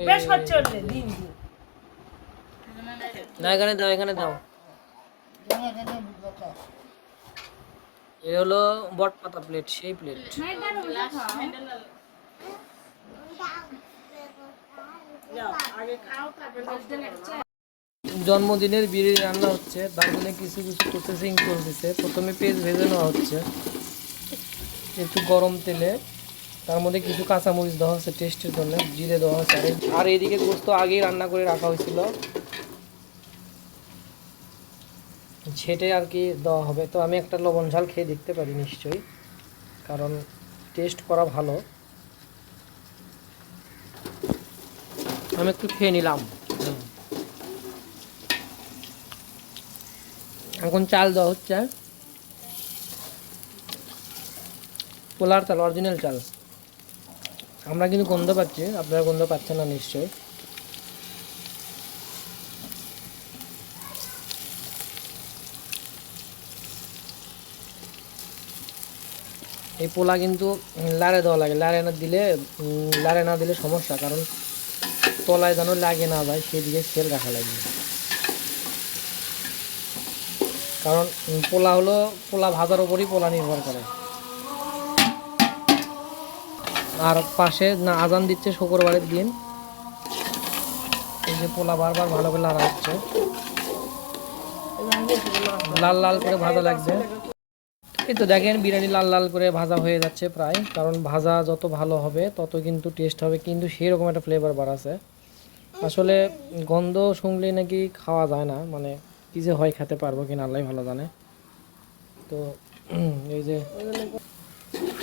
বেশ হচ্ছে ওরে দিন দিন না এখানে দাও এ হলো বট পাতা প্লেট, সেই প্লেট। জন্মদিনের বিরিয়ানি রান্না হচ্ছে, তার জন্য কিছু কিছু প্রসেসিং চলতেছে। প্রথমে পেঁয়াজ ভেজে নেওয়া হচ্ছে একটু গরম তেলে, তার মধ্যে কিছু কাঁচামরিচ দেওয়া হচ্ছে টেস্টের জন্য, জিরে দেওয়া হচ্ছে। আর এইদিকে গোস্ত আগেই রান্না করে রাখা হয়েছিল, ছেটে আর কি দেওয়া হবে। তো আমি একটা লবণ ঝাল খেয়ে দেখতে পারি নিশ্চয়ই, কারণ টেস্ট করা ভালো। আমি একটু খেয়ে নিলাম। এখন চাল দেওয়া হচ্ছে, পোলার চাল, অরিজিনাল চাল। আমরা কিন্তু গন্ধ পাচ্ছি, আপনারা গন্ধ পাচ্ছেন না নিশ্চয়ই। এই পোলা কিন্তু লাড়ে দেওয়া লাগে, লাড়ে না দিলে সমস্যা, কারণ তলায় যেন লাগে না যায় সেদিকে খেয়াল রাখা লাগবে। কারণ পোলা ভাজার উপরই পোলা নির্ভর করে। আর পাশে না আজান দিচ্ছে শুক্রবারের দিন, এই যে পোলা বারবার ভালো করে লাড়া হচ্ছে, লাল লাল করে ভাজা লাগবে। এই তো দেখেন বিরিয়ানি লাল লাল করে ভাজা হয়ে যাচ্ছে প্রায়, কারণ ভাজা যত ভালো হবে তত কিন্তু টেস্ট হবে, কিন্তু সেরকম একটা ফ্লেভার বাড়াচ্ছে। আসলে গন্ধ শুনলেই নাকি খাওয়া যায় না, মানে কী যে হয়, খেতে পারবো কিনা আল্লাহ ভালো জানে। তো এই যে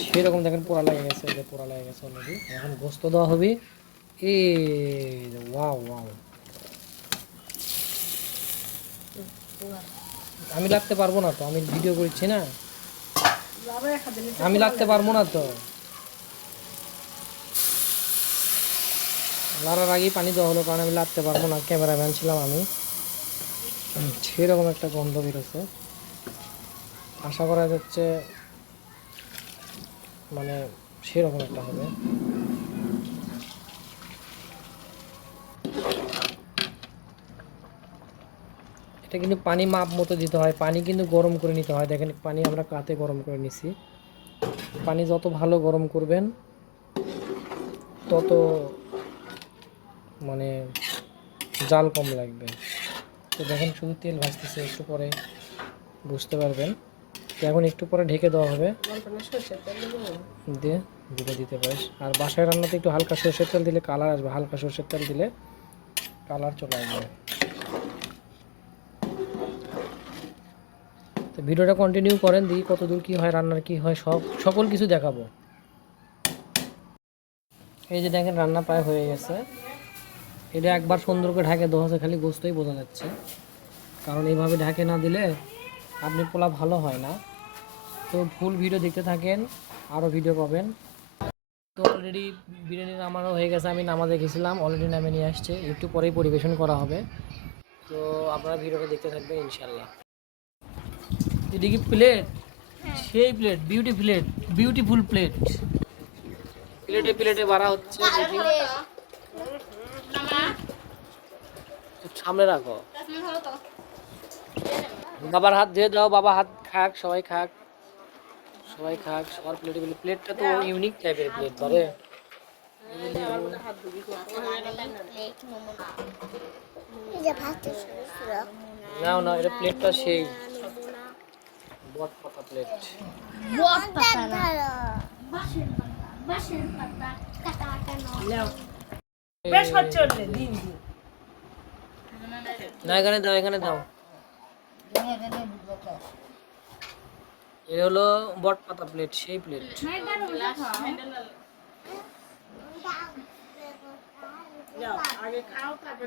সেরকম দেখেন পোড়া লেগে গেছে, এই যে পোড়া লেগে গেছে অলরেডি। এখন গোস্ত দেওয়া হবে। এই ওয়াও ওয়াও, আমি লাগতে পারবো না তো, আমি ভিডিও করছি না, আমি লাগতে পারবো না তো। লাড়ার আগেই পানি দেওয়া হলো, কারণ আমি লাগতে পারবো না, ক্যামেরাম্যান ছিলাম আমি। সেরকম একটা গন্ধ বেরোচ্ছে, আশা করা যাচ্ছে মানে সেরকম একটা হবে। এটা কিন্তু পানি মাপ মতো দিতে হয়, পানি কিন্তু গরম করে নিতে হয়। দেখেন পানি আমরা কাতে গরম করে নিছি। পানি যত ভালো গরম করবেন তত মানে জাল কম লাগবে। তো দেখেন শুধু তেল ভাজতেছে, একটু পরে বুঝতে পারবেন। তো এখন একটু পরে ঢেকে দেওয়া হবে, দিয়ে দিলে দিতে পারিস। আর বাসায় রান্নাতে একটু হালকা সরষের তেল দিলে কালার আসবে, হালকা সরষের তেল দিলে কালার চলে আসবে। তো ভিডিওটা কন্টিনিউ করেন, দিই কত দূর কী হয়, রান্নার কী হয়, সকল কিছু দেখাবো। এই যে দেখেন রান্না প্রায় হয়ে গেছে। এটা একবার সুন্দর করে ঢাকে দেওয়া হচ্ছে, খালি গোস্তই বোঝা যাচ্ছে, কারণ এইভাবে ঢাকে না দিলে আপনি পোলা ভালো হয় না। তো ফুল ভিডিও দেখতে থাকেন, আরও ভিডিও পাবেন। তো অলরেডি বিরিয়ানি নামানো হয়ে গেছে, আমি নামাজে গেছিলাম, অলরেডি নামে নিয়ে আসছে, একটু পরেই পরিবেশন করা হবে। তো আপনারা ভিডিওটা দেখতে থাকবেন ইনশাল্লাহ। এদিকে প্লেট, সেই প্লেট, বিউটিফুল প্লেট, প্লেটে বাড়া হচ্ছে। সামনে রাখো, বাবার হাত ধুয়ে দাও, বাবা হাত খাক, সবাই খাক, সবার প্লেটটা তো ইউনিক টাইপের প্লেট ধরে। নাও না, এটা প্লেটটা সেই বট পাতা প্লেট। বেশ হচ্ছে ওরে দিন দিন না এখানে দাও এ হলো বট পাতা প্লেট, সেই প্লেট। আগে খাও তারপর